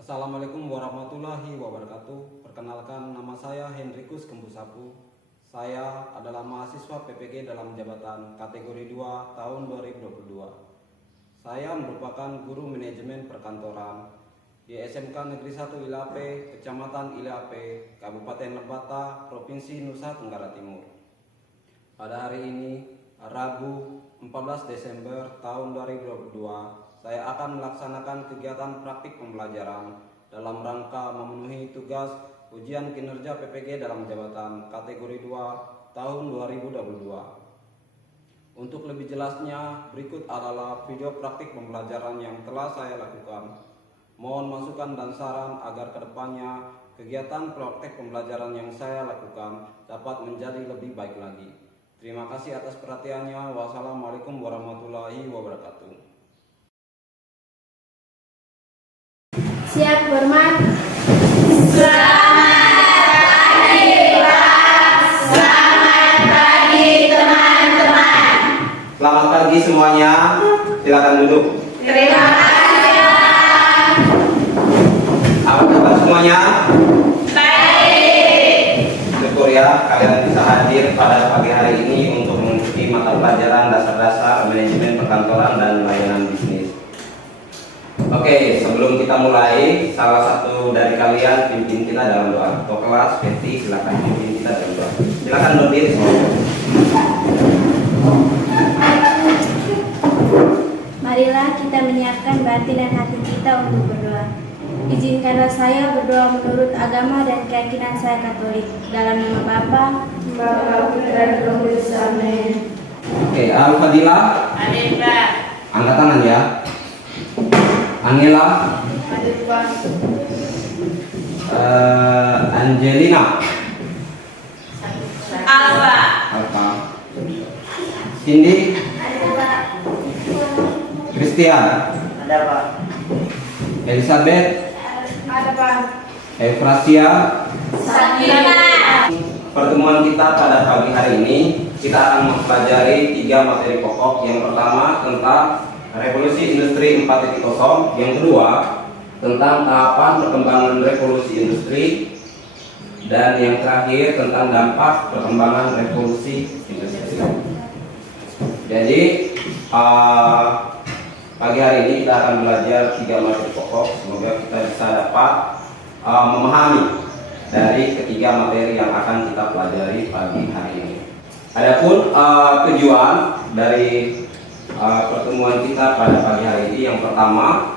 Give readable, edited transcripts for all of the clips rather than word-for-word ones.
Assalamualaikum warahmatullahi wabarakatuh. Perkenalkan, nama saya Hendrikus Kembusapu. Saya adalah mahasiswa PPG dalam jabatan kategori 2 tahun 2022. Saya merupakan guru manajemen perkantoran di SMK Negeri 1 Ilape, Kecamatan Ilape, Kabupaten Lebata, Provinsi Nusa Tenggara Timur. Pada hari ini, Rabu 14 Desember tahun 2022, saya akan melaksanakan kegiatan praktik pembelajaran dalam rangka memenuhi tugas ujian kinerja PPG dalam jabatan kategori 2 tahun 2022. Untuk lebih jelasnya, berikut adalah video praktik pembelajaran yang telah saya lakukan. Mohon masukan dan saran agar kedepannya kegiatan praktik pembelajaran yang saya lakukan dapat menjadi lebih baik lagi. Terima kasih atas perhatiannya. Wassalamualaikum warahmatullahi wabarakatuh. Siap hormat. Selamat pagi Pak. Selamat pagi teman-teman. Selamat pagi semuanya. Silakan duduk. Terima kasih. Apa kabar semuanya? Baik. Syukur ya kalian bisa hadir pada pagi hari ini untuk mengikuti mata pelajaran dasar-dasar manajemen perkantoran dan layanan bisnis. Oke, sebelum kita mulai, salah satu dari kalian pimpin kita dalam doa. Ketua kelas, Betty, silakan pimpin kita dalam doa. Silakan berdiri semua. Marilah kita menyiapkan batin dan hati kita untuk berdoa. Izinkanlah saya berdoa menurut agama dan keyakinan saya Katolik. Dalam nama Bapa, Putra dan Roh Kudus. Amin. Oke, Al-Fadilah. Amin Pak. Angkat tangan ya. Angela. Amin Pak. Angelina. Alfa. Alfa. Cindy. Christian. Ada Pak. Elizabeth. Ada Pak. Efrasia. Sakina. Pertemuan kita pada pagi hari ini, kita akan mempelajari 3 materi pokok. Yang pertama tentang revolusi industri 4.0, yang kedua tentang tahapan perkembangan revolusi industri, dan yang terakhir tentang dampak perkembangan revolusi industri. Jadi pagi hari ini kita akan belajar 3 materi pokok. Semoga kita bisa dapat memahami dari ketiga materi yang akan kita pelajari pagi hari ini. Adapun tujuan dari pertemuan kita pada pagi hari ini, yang pertama,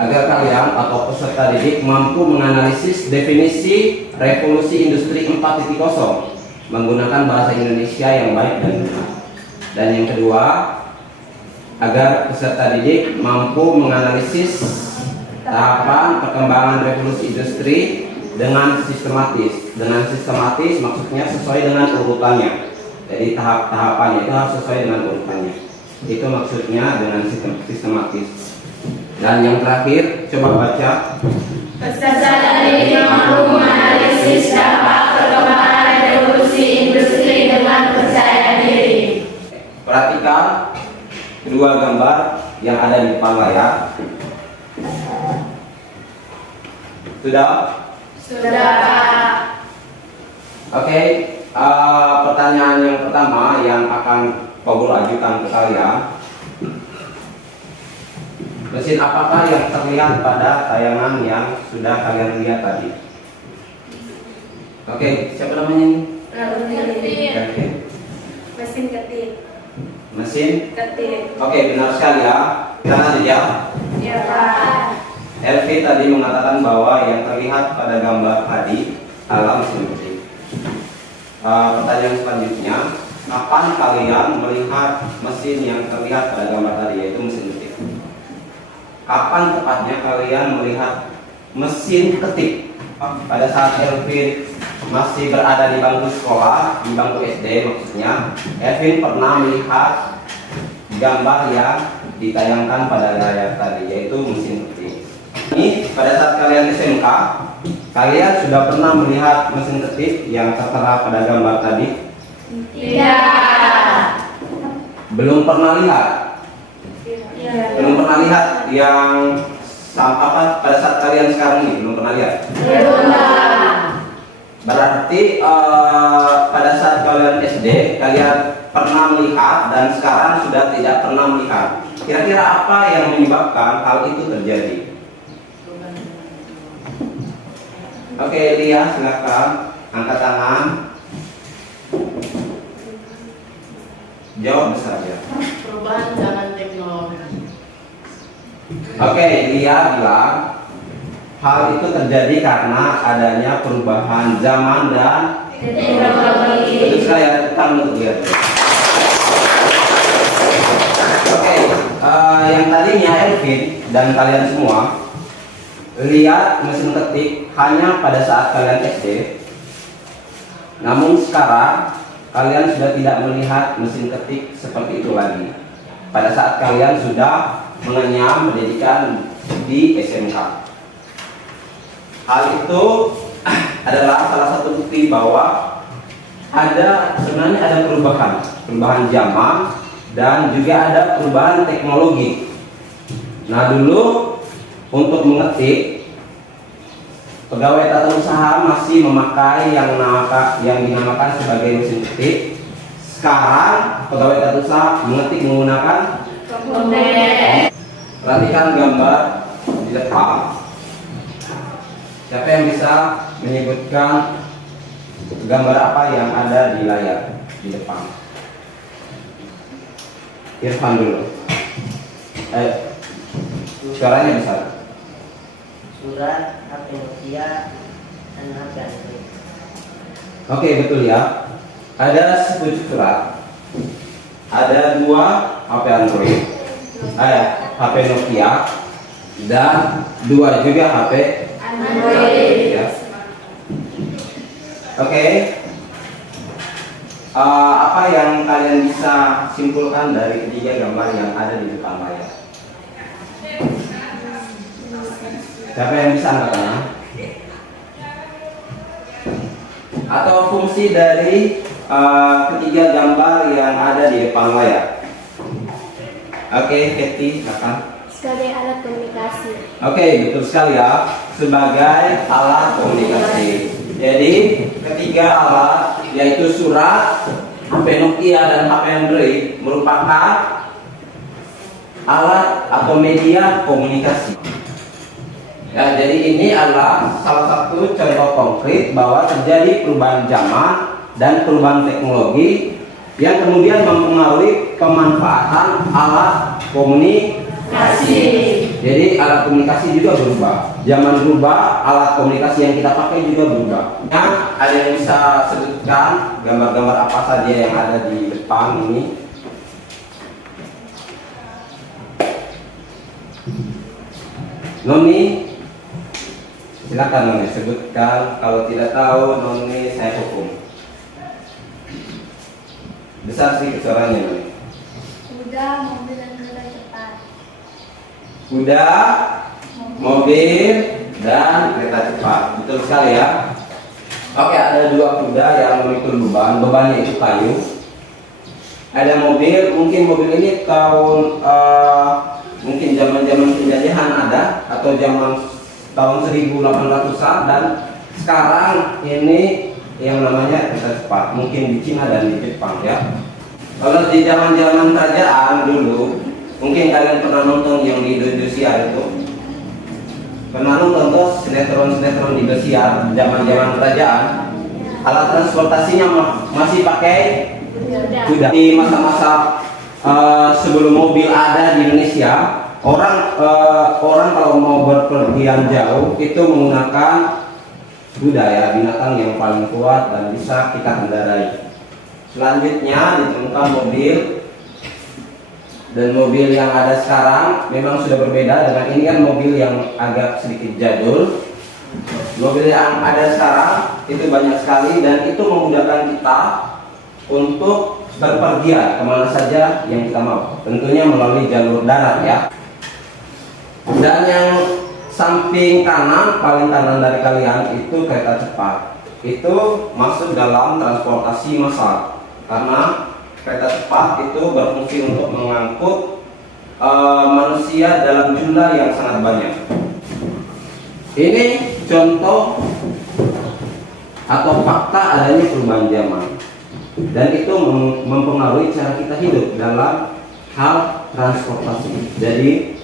agar kalian atau peserta didik mampu menganalisis definisi revolusi industri 4.0 menggunakan bahasa Indonesia yang baik dan benar. Dan yang kedua, agar peserta didik mampu menganalisis tahapan perkembangan revolusi industri dengan sistematis. Dengan sistematis maksudnya sesuai dengan urutannya. Jadi tahap-tahapannya itu harus sesuai dengan urutannya. Itu maksudnya dengan sistematis. Dan yang terakhir, coba baca. Peserta didik mampu menganalisis dampak perkembangan revolusi industri dengan percaya diri. Perhatikan kedua gambar yang ada di depan layar. Sudah? Sudah Pak. Oke. Pertanyaan yang pertama yang akan Pabul ajukan ke kalian, mesin apakah yang terlihat pada tayangan yang sudah kalian lihat tadi? Oke, siapa namanya ini? Oke. Mesin ketik. Mesin? Ketik. Oke, benar sekali ya. Kita lanjut ya. Ya Pak. Elvi tadi mengatakan bahwa yang terlihat pada gambar tadi adalah mesin ketik. Pertanyaan selanjutnya, kapan kalian melihat mesin yang terlihat pada gambar tadi, yaitu mesin ketik? Kapan tepatnya kalian melihat mesin ketik? Pada saat Elvin masih berada di bangku sekolah, di bangku SD maksudnya, Elvin pernah melihat gambar yang ditayangkan pada layar tadi, yaitu mesin ketik. Ini pada saat kalian SMK, kalian sudah pernah melihat mesin ketik yang tertera pada gambar tadi? Tidak. Belum pernah lihat? Ya. Belum pernah lihat yang pada saat kalian sekarang ini? Belum pernah lihat? Belum. Berarti pada saat kalian SD, kalian pernah melihat dan sekarang sudah tidak pernah melihat. Kira-kira apa yang menyebabkan hal itu terjadi? Oke, Lia, silakan angkat tangan. Jawab saja. Perubahan zaman teknologi. Oke, Lia bilang hal itu terjadi karena adanya perubahan zaman dan Teknologi. betul sekali, ada tentang untuk lihat. Oke, yang tadinya Elvin dan kalian semua lihat mesin ketik hanya pada saat kalian SD. Namun sekarang kalian sudah tidak melihat mesin ketik seperti itu lagi. Pada saat kalian sudah mengenyam pendidikan di SMK. Hal itu adalah salah satu bukti bahwa sebenarnya ada perubahan zaman dan juga ada perubahan teknologi. Nah, dulu untuk mengetik, pegawai tata usaha masih memakai yang dinamakan sebagai mesin ketik. Sekarang pegawai tata usaha mengetik menggunakan Komputer. Perhatikan gambar di depan. Siapa yang bisa menyebutkan gambar apa yang ada di layar di depan? Irfan dulu. Suaranya besar. Surat, HP Nokia, dan HP Android. Oke, betul ya. Ada 10 surat. Ada 2 HP Android. Ada HP Nokia dan 2 juga HP Android. ya. Oke. Apa yang kalian bisa simpulkan dari ketiga gambar yang ada di depan layar? Siapa yang bisa angkat tangan? Atau fungsi dari ketiga gambar yang ada di depan layar? Oke, Katie, silakan. Sebagai alat komunikasi. Oke, betul sekali ya. Sebagai alat komunikasi. Jadi, ketiga alat yaitu surat, HP Nokia dan HP Android merupakan alat atau media komunikasi. Ya, jadi ini adalah salah satu contoh konkret bahwa terjadi perubahan zaman dan perubahan teknologi yang kemudian mempengaruhi pemanfaatan alat komunikasi. Jadi alat komunikasi juga berubah. Zaman berubah, alat komunikasi yang kita pakai juga berubah. Nah, ada yang bisa sebutkan gambar-gambar apa saja yang ada di depan ini? Noni, silakan Noni sebutkan. Kalau tidak tahu, Noni saya hukum. Besar sih suaranya Noni. Kuda, mobil, dan kereta cepat. Kuda, mobil, dan kereta cepat. Betul sekali ya. Oke, ada 2 kuda yang memikul beban. Bebannya itu kayu. Ada mobil, mungkin mobil ini mungkin zaman-zaman penjajahan ada, atau zaman tahun 1800-an, dan sekarang ini yang namanya kereta cepat. Mungkin di Cina dan di Jepang ya. Kalau di zaman-zaman kerajaan dulu, mungkin kalian pernah nonton yang di Indosiar itu. Pernah nonton tuh sinetron-sinetron di Indosiar zaman-zaman kerajaan. Alat transportasinya masih pakai kuda. Di masa-masa sebelum mobil ada di Indonesia, orang kalau mau berpergian jauh itu menggunakan kuda ya, binatang yang paling kuat dan bisa kita kendarai. Selanjutnya ditemukan mobil, dan mobil yang ada sekarang memang sudah berbeda dengan ini kan mobil yang agak sedikit jadul. Mobil yang ada sekarang itu banyak sekali dan itu memudahkan kita untuk berpergian kemana saja yang kita mau, tentunya melalui jalur darat ya. Dan yang samping kanan, paling kanan dari kalian itu kereta cepat. Itu masuk dalam transportasi massal karena kereta cepat itu berfungsi untuk mengangkut manusia dalam jumlah yang sangat banyak. Ini contoh atau fakta adanya perubahan zaman, dan itu mempengaruhi cara kita hidup dalam hal transportasi. Jadi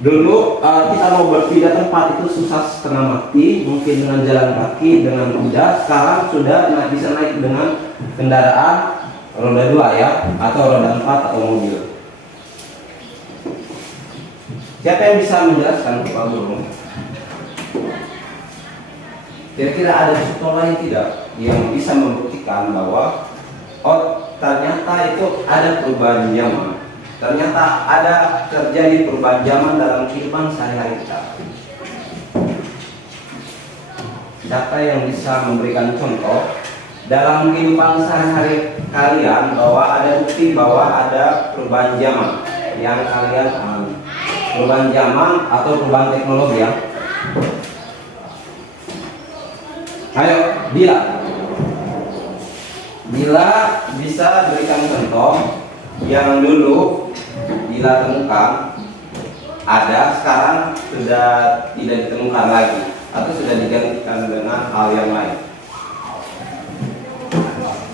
dulu kita mau berpindah tempat itu susah setengah mati, mungkin dengan jalan kaki, dengan kuda. Sekarang sudah bisa naik dengan kendaraan roda 2 ya, atau roda 4 atau mobil. Siapa yang bisa menjelaskan Pak Guru? Kira-kira ada contoh lain tidak yang bisa membuktikan bahwa ternyata itu ada perubahan zaman, ternyata ada terjadi perubahan zaman dalam kehidupan sehari-hari kita? Siapa yang bisa memberikan contoh dalam kehidupan sehari-hari kalian bahwa ada bukti bahwa ada perubahan zaman yang kalian alami? Perubahan zaman atau perubahan teknologi ya? Ayo, Bila bisa berikan contoh yang dulu Bila temukan ada, sekarang sudah tidak ditemukan lagi atau sudah digantikan dengan hal yang lain.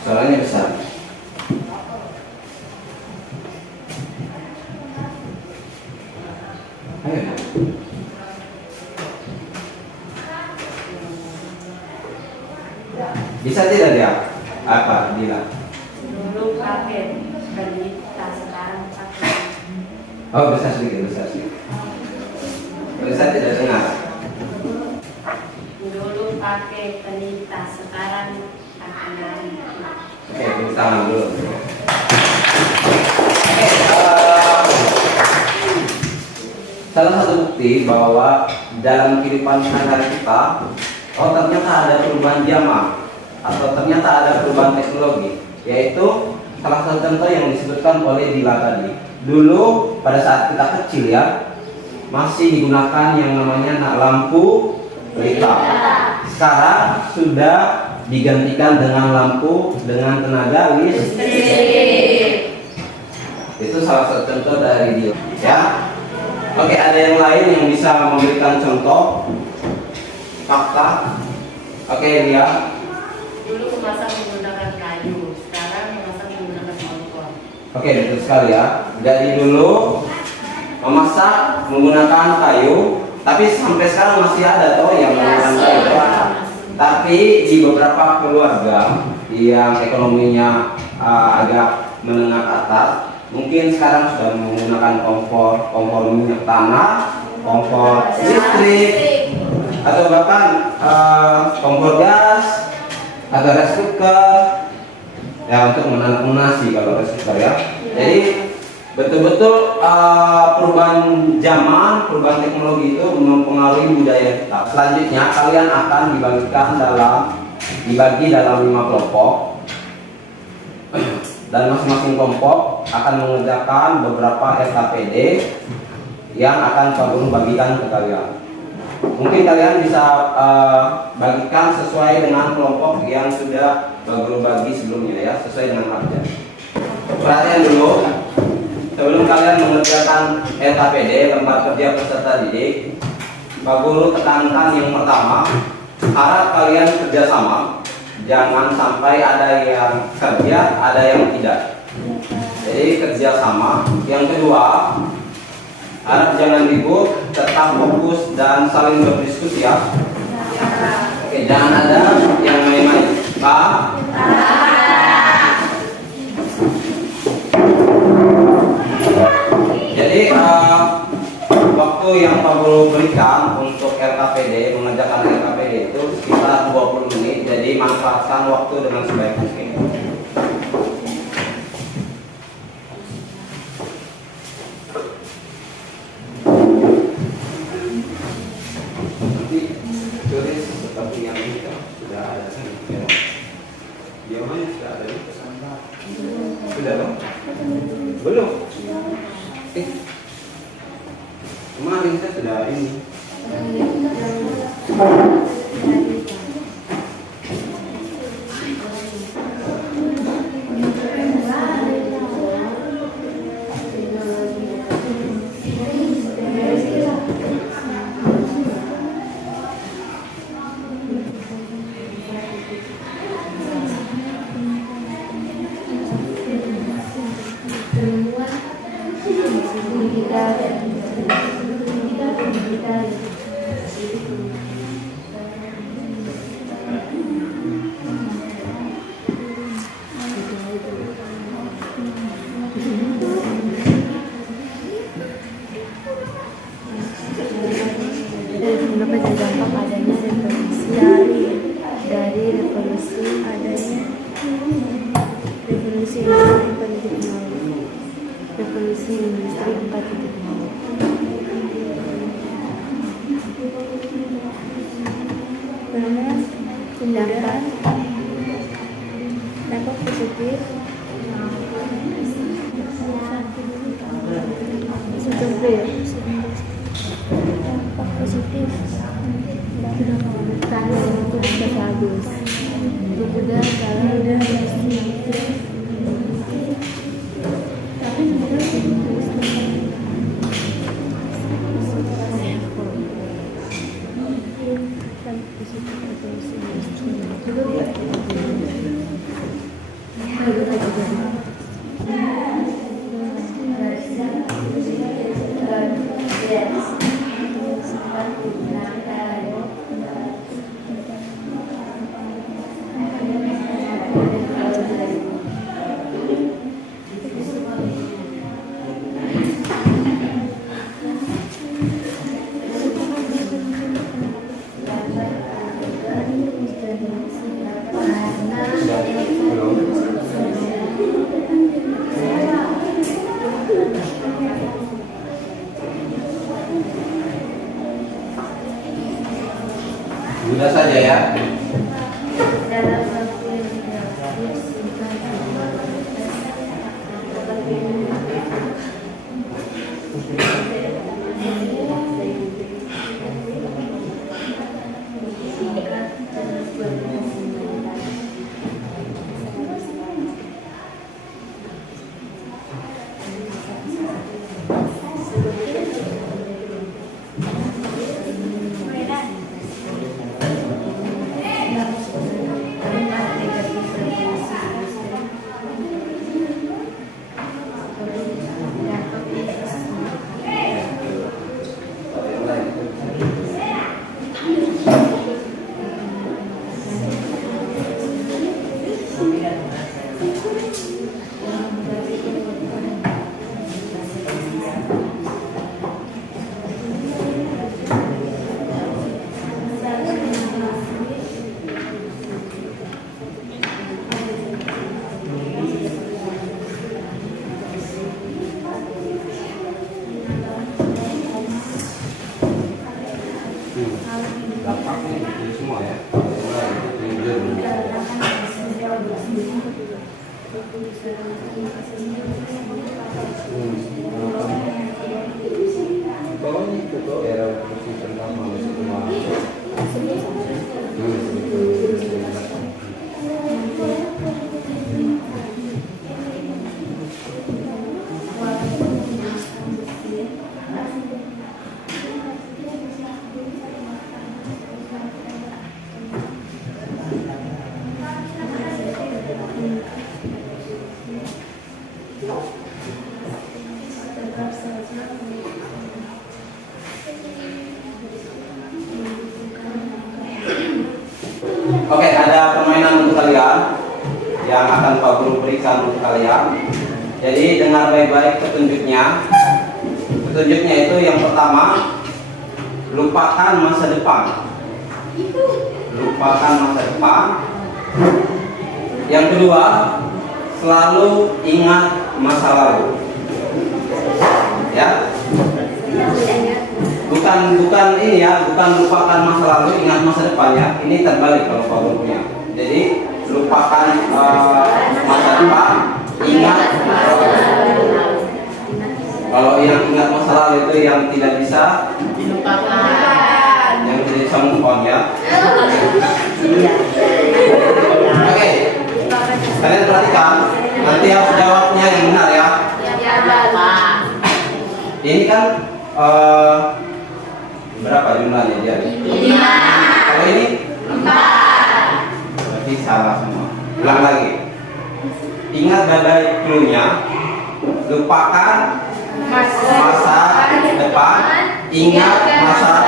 Suaranya besar. Ayo. Bisa tidak dia? Apa Dila? Dulu pakai pelita, sekarang pakai. Oh, besar sedikit. Bisa tidak dengar? Dulu pakai pelita, sekarang pakai nari. Oke, tepuk tangan dulu. Salah satu bukti bahwa dalam kehidupan sehari-hari kita, ternyata ada perubahan zaman atau ternyata ada perubahan teknologi, yaitu salah satu contoh yang disebutkan oleh Dila tadi. Dulu pada saat kita kecil ya, masih digunakan yang namanya lampu pelita. Sekarang sudah digantikan dengan lampu dengan tenaga listrik. Itu salah satu contoh dari dia ya. Oke, ada yang lain yang bisa memberikan contoh fakta? Oke, Lia. Dulu memasak menggunakan kayu, sekarang memasak menggunakan kompor. Oke, betul sekali ya. Jadi dulu memasak menggunakan kayu, tapi sampai sekarang masih ada toh yang menggunakan kayu. Tapi di beberapa keluarga yang ekonominya agak menengah ke atas, mungkin sekarang sudah menggunakan kompor minyak tanah, kompor listrik, atau bahkan kompor gas atau rice cooker ya, untuk menampung nasi kalau rice cooker ya. Jadi betul-betul perubahan zaman, perubahan teknologi itu mempengaruhi budaya kita. Selanjutnya kalian akan dibagi dalam 5 kelompok, dan masing-masing kelompok akan mengerjakan beberapa RKPD yang akan Pak Guru bagikan ke kalian. Mungkin kalian bisa bagikan sesuai dengan kelompok yang sudah Pak Guru bagi sebelumnya ya, sesuai dengan margin. Perhatian dulu, sebelum kalian mengerjakan RKPD, lembar kerja peserta didik, Pak Guru tekankan yang pertama, harap kalian kerjasama. Jangan sampai ada yang kerja, ada yang tidak. Jadi kerjasama. Yang kedua, harap jangan ribut, tetap fokus dan saling berdiskusi ya. Oke, jangan ada yang main-main. Pak. Jadi waktu yang Pak Guru berikan untuk RKPD, mengerjakan RKPD itu sekitar 20 menit. Jadi manfaatkan waktu dengan sebaik mungkin. Nanti tulis seperti yang kita sudah ada ya. Diamannya sudah ada di pesan Pak. Sudah Bang? Belum? Kemarin saya sudah ini. Mendapat dampak adanya revolusi dari revolusi industri 4.0. Revolusi industri 4.0. Dampak positif dampak positif tadi itu bisa bagus itu juga kalau tapi Sudah saja ya. Dampaknya itu semua ya. Bawahnya itu tuh era revolusi pertama Oke, ada permainan untuk kalian yang akan Pak Guru berikan untuk kalian. Jadi dengar baik-baik petunjuknya. Petunjuknya itu yang pertama, lupakan masa depan. Lupakan masa depan. Yang kedua, selalu ingat masa lalu. Ya. Bukan ini ya, bukan lupakan masa lalu, ingat masa depannya. Ini terbalik kalau problemnya. Jadi lupakan masa depan, ingat masa lalu. Kalau yang ingat masa lalu itu yang tidak bisa dilupakan, yang tidak bisa move on ya. Oke, kalian perhatikan, nanti harus jawabnya yang benar ya. Ini kan berapa jumlahnya dia? 5. Kalau ini 4. Berarti salah semua. Ulang lagi. Ingat baik-baik clue-nya. Lupakan masa depan. Ingat masa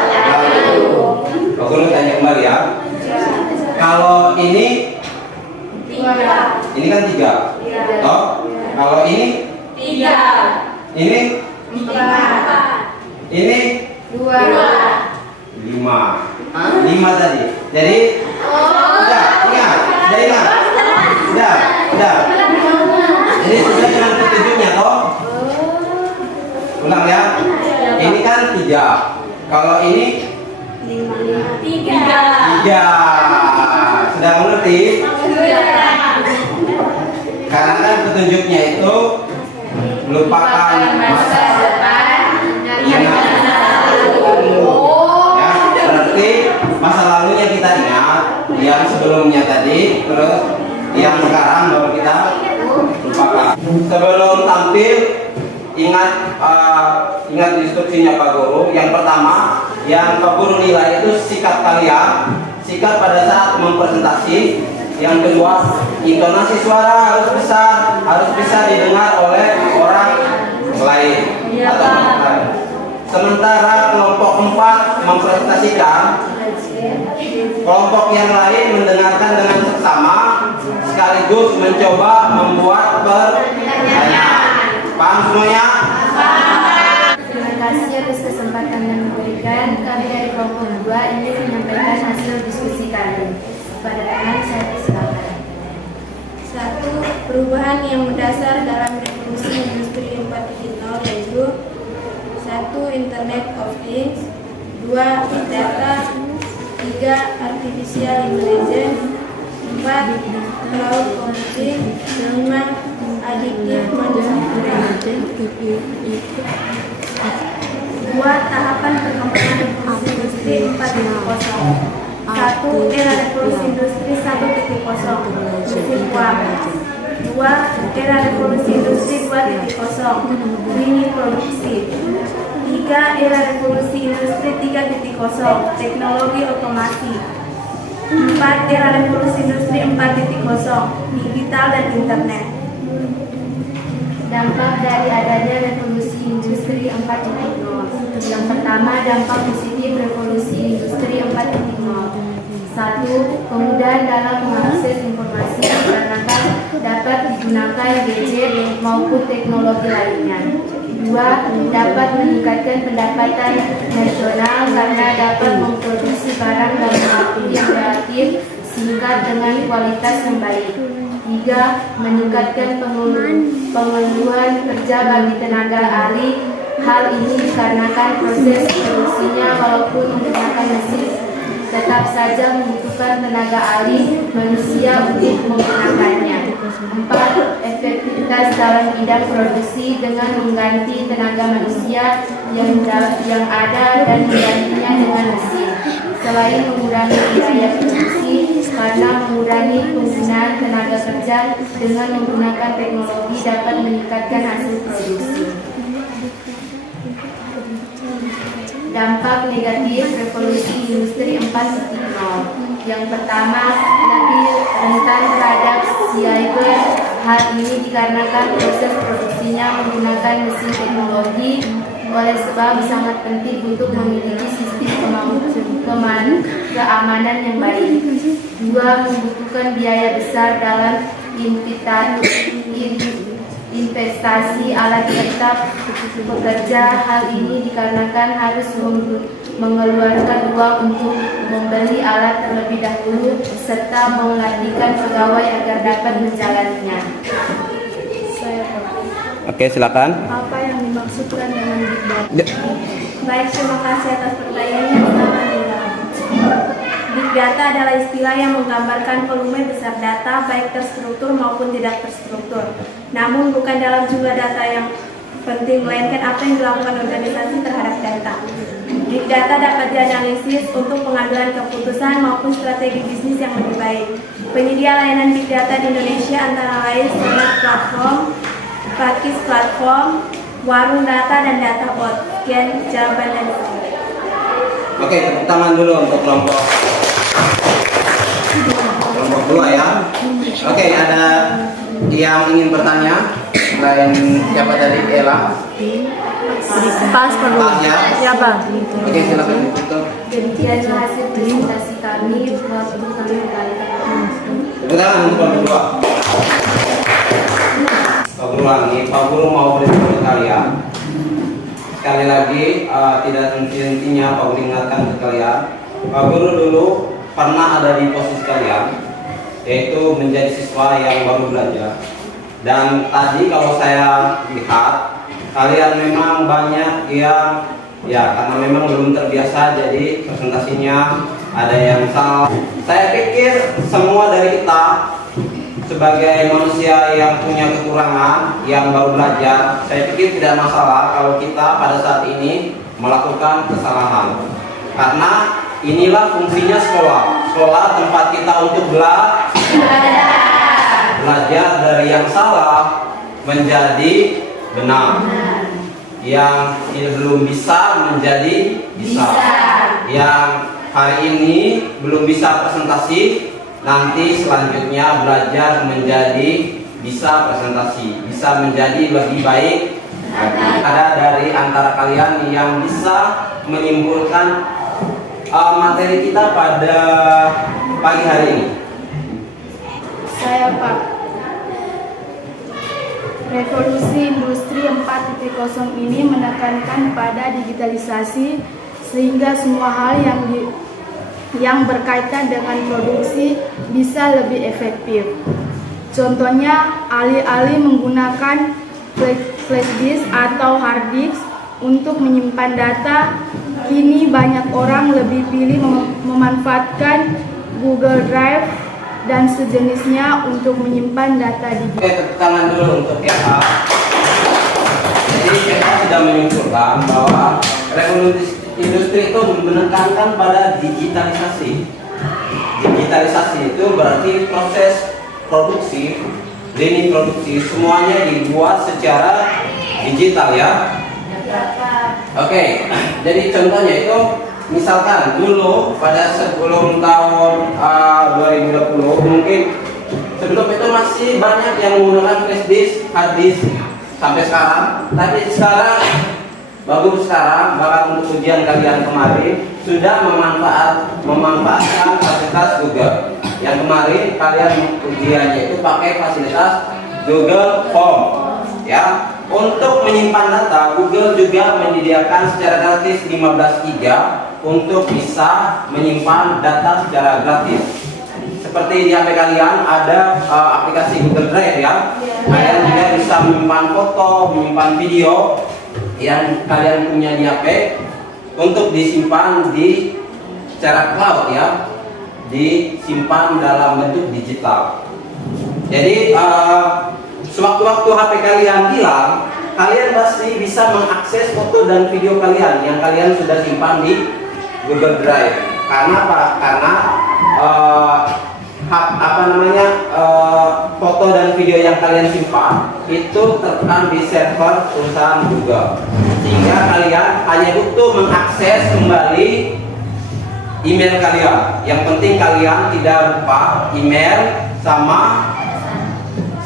5 tadi. Jadi udah ingat. Jadi sudah dengan petunjuknya toh. Ulang ya. Ini kan 3. Kalau ini 3. Sudah mengerti? Karena kan petunjuknya itu melupakan masa depan, ingat ya, berarti masa lalunya kita ingat, yang sebelumnya tadi, terus yang sekarang baru kita lupakan. Sebelum tampil, ingat instruksinya Pak Guru. Yang pertama, yang Pak Guru nilai itu sikap kalian, sikap pada saat mempresentasi. Yang kedua, intonasi suara harus besar, harus bisa didengar oleh orang lain atau orang lain. Sementara kelompok 4 mempresentasikan, kelompok yang lain mendengarkan dengan seksama sekaligus mencoba membuat pertanyaan. Paham semuanya? Terima kasih atas kesempatan yang diberikan. Kami dari kelompok 2 ingin menyampaikan hasil diskusi kami. Pada teman saya silakan. 1. Perubahan yang mendasar dalam revolusi industri 4.0 yaitu 1. Internet of Things, 2. Big Data, 3. Artificial Intelligence, 4. Cloud Computing, 5. Additive Manufacturing. 2. Tahapan perkembangan revolusi industri 4.0. 1. Era revolusi industri 1.0, mesin uap. 2. Era revolusi industri 2.0, mini produksi. 3. Era revolusi industri 3.0, teknologi otomasi. 4. Era revolusi industri 4.0, digital dan internet. Dampak dari adanya revolusi industri 4.0. Yang pertama, dampak positif revolusi industri 4.0. 1. Kemudahan dalam mengakses informasi dikarenakan dapat digunakan gadget maupun teknologi lainnya. 2. Dapat meningkatkan pendapatan nasional karena dapat memproduksi barang dalam waktu yang relatif singkat dengan kualitas yang baik. 3. Meningkatkan pengeluaran kerja bagi tenaga ahli. Hal ini dikarenakan proses produksinya walaupun menggunakan mesin tetap saja membutuhkan tenaga ahli manusia untuk menggunakannya. 4. Efektivitas dalam bidang produksi dengan mengganti tenaga manusia yang ada dan menggantinya dengan mesin. Selain mengurangi biaya produksi, karena mengurangi penggunaan tenaga kerja dengan menggunakan teknologi dapat meningkatkan hasil produksi. Dampak negatif revolusi industri 4.0. Yang pertama, lebih rentan terhadap cyber. Hal ini dikarenakan proses produksinya menggunakan mesin teknologi, oleh sebab sangat penting untuk memiliki sistem keamanan yang baik. 2. Membutuhkan biaya besar dalam investasi alat tetap pekerja. Hal ini dikarenakan harus mengeluarkan uang untuk membeli alat terlebih dahulu serta melatihkan pegawai agar dapat menjalannya. Oke, silakan. Apa yang dimaksudkan dengan Big Data? Baik, terima kasih atas pertanyaannya. Big Data adalah istilah yang menggambarkan volume besar data, baik terstruktur maupun tidak terstruktur. Namun bukan dalam jumlah data yang penting, melainkan apa yang dilakukan organisasi terhadap data. Big Data dapat dianalisis untuk pengambilan keputusan maupun strategi bisnis yang lebih baik. Penyedia layanan Big Data di Indonesia antara lain Smart Platform, Pakis Platform, Warung Data, dan DataBot. Sekian jawabannya. Oke, tepuk tangan dulu untuk kelompok 2 ya. Oke, ada yang ingin bertanya? Selain siapa tadi? Ella? Pas ya? Ya, Bang. Oke, silakan ditutup. Demikianlah hasil presentasi kami. Waktu kami kembalikan. Tepuk tangan untuk kelompok 2. Pak Guru lagi, Pak Guru mau beritahu kalian sekali lagi tidak henti-hentinya Pak Guru ingatkan ke kalian. Pak Guru dulu pernah ada di posisi kalian, yaitu menjadi siswa yang baru belajar. Dan tadi kalau saya lihat, kalian memang banyak yang karena memang belum terbiasa, jadi presentasinya ada yang salah. Saya pikir semua dari kita sebagai manusia yang punya kekurangan, yang baru belajar, saya pikir tidak masalah kalau kita pada saat ini melakukan kesalahan. Karena inilah fungsinya sekolah. Sekolah tempat kita untuk belajar dari yang salah menjadi benar. Yang belum bisa menjadi bisa. Yang hari ini belum bisa presentasi, nanti selanjutnya belajar menjadi bisa presentasi, bisa menjadi lebih baik. Ada dari antara kalian yang bisa menyimpulkan materi kita pada pagi hari ini? Saya, Pak. Revolusi Industri 4.0 ini menekankan pada digitalisasi sehingga semua hal yang berkaitan dengan produksi bisa lebih efektif. Contohnya, alih-alih menggunakan flash disk atau hard disk untuk menyimpan data, kini banyak orang lebih pilih memanfaatkan Google Drive dan sejenisnya untuk menyimpan data digital. Oke, tepuk tangan dulu untuk kita. Jadi kita sudah menyimpulkan bahwa revolusi industri itu menekankan pada digitalisasi. Digitalisasi itu berarti proses produksi, lini produksi semuanya dibuat secara digital ya. Oke, jadi contohnya itu misalkan dulu pada sebelum tahun 2020 mungkin sebelum itu masih banyak yang menggunakan flash disk, hard disk sampai sekarang. Tapi sekarang bagus, sekarang bahkan untuk ujian kalian kemarin sudah memanfaatkan fasilitas Google. Yang kemarin kalian ujiannya itu pakai fasilitas Google Form ya. Untuk menyimpan data, Google juga menyediakan secara gratis 15 GB untuk bisa menyimpan data secara gratis. Seperti di HP kalian ada aplikasi Google Drive ya. Kalian juga bisa menyimpan foto, menyimpan video yang kalian punya di HP untuk disimpan di secara cloud ya, disimpan dalam bentuk digital. Jadi sewaktu-waktu HP kalian hilang, kalian pasti bisa mengakses foto dan video kalian yang kalian sudah simpan di Google Drive. Karena apa? Karena foto dan video yang kalian simpan itu terkan di server perusahaan Google, sehingga kalian hanya butuh mengakses kembali email kalian. Yang penting kalian tidak lupa email sama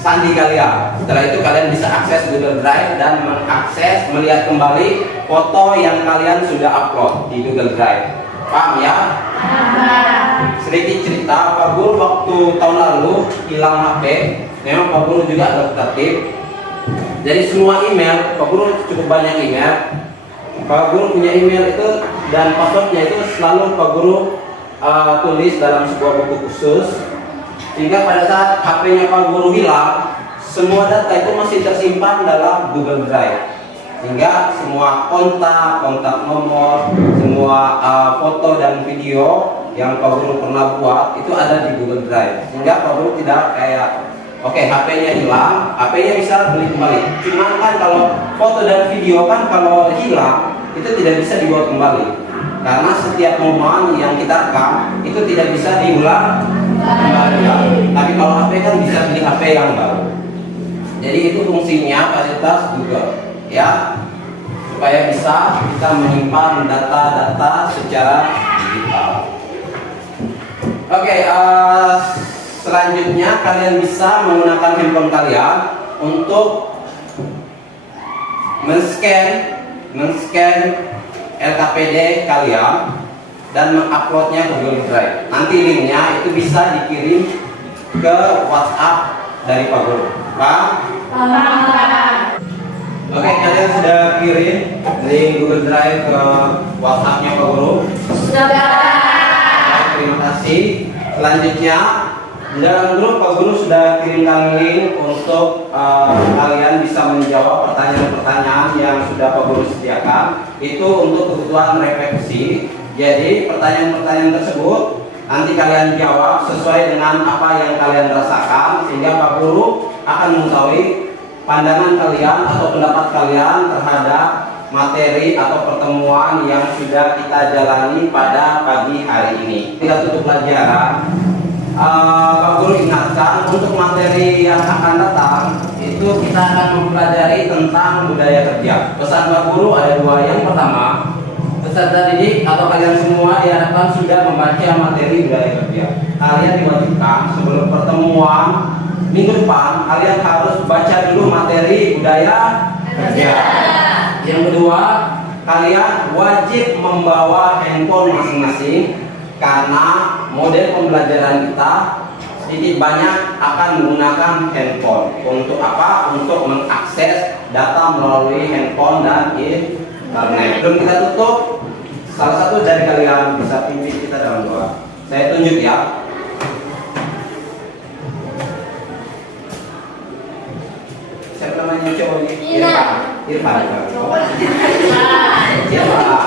sandi kalian. Setelah itu kalian bisa akses Google Drive dan mengakses, melihat kembali foto yang kalian sudah upload di Google Drive. Paham ya? Sedikit cerita, Pak Guru waktu tahun lalu hilang HP. Memang Pak Guru juga adaptif. Jadi semua email, Pak Guru cukup banyak email. Pak Guru punya email itu dan passwordnya itu selalu Pak Guru tulis dalam sebuah buku khusus. Sehingga pada saat HP-nya Pak Guru hilang, semua data itu masih tersimpan dalam Google Drive. Sehingga semua kontak nomor, semua foto dan video yang Pak Guru pernah buat itu ada di Google Drive. Sehingga Pak Guru tidak kayak HP-nya hilang, HP-nya bisa beli kembali. Cuma kan kalau foto dan video kan kalau hilang itu tidak bisa dibuat kembali. Karena setiap momen yang kita rekam itu tidak bisa diulang kembali. Tapi kalau HP kan bisa beli HP yang baru. Jadi itu fungsinya fasilitas Google ya, supaya bisa kita menyimpan data-data secara digital. Oke, selanjutnya kalian bisa menggunakan handphone kalian untuk men-scan LKPD kalian dan menguploadnya ke Google Drive. Nanti linknya itu bisa dikirim ke WhatsApp dari Pak Guru. Paham? Paham. Oke, kalian sudah kirim Link Google Drive ke WhatsApp-nya Pak Guru. Sudah. Baik, terima kasih. Selanjutnya di dalam grup Pak Guru sudah kirimkan link untuk kalian bisa menjawab pertanyaan-pertanyaan yang sudah Pak Guru sediakan. Itu untuk kebutuhan refleksi. Jadi pertanyaan-pertanyaan tersebut nanti kalian jawab sesuai dengan apa yang kalian rasakan, sehingga Pak Guru akan mengetahui pandangan kalian atau pendapat kalian terhadap materi atau pertemuan yang sudah kita jalani pada pagi hari ini. Kita tutup pelajaran. Pak Guru ingatkan untuk materi yang akan datang itu kita akan mempelajari tentang budaya kerja. Pesan Pak Guru ada dua. Yang pertama, peserta didik atau kalian semua diharapkan sudah membaca materi budaya kerja. Kalian diwajibkan sebelum pertemuan minggu depan kalian harus baca dulu materi budaya kerja. Yang kedua, kalian wajib membawa handphone masing-masing karena model pembelajaran kita sedikit banyak akan menggunakan handphone. Untuk apa? Untuk mengakses data melalui handphone dan internet. Sebelum kita tutup, salah satu dari kalian bisa pimpin kita dalam doa. Saya tunjuk ya. Siapa namanya cowok ini? Irfan. Irfan. Siapa?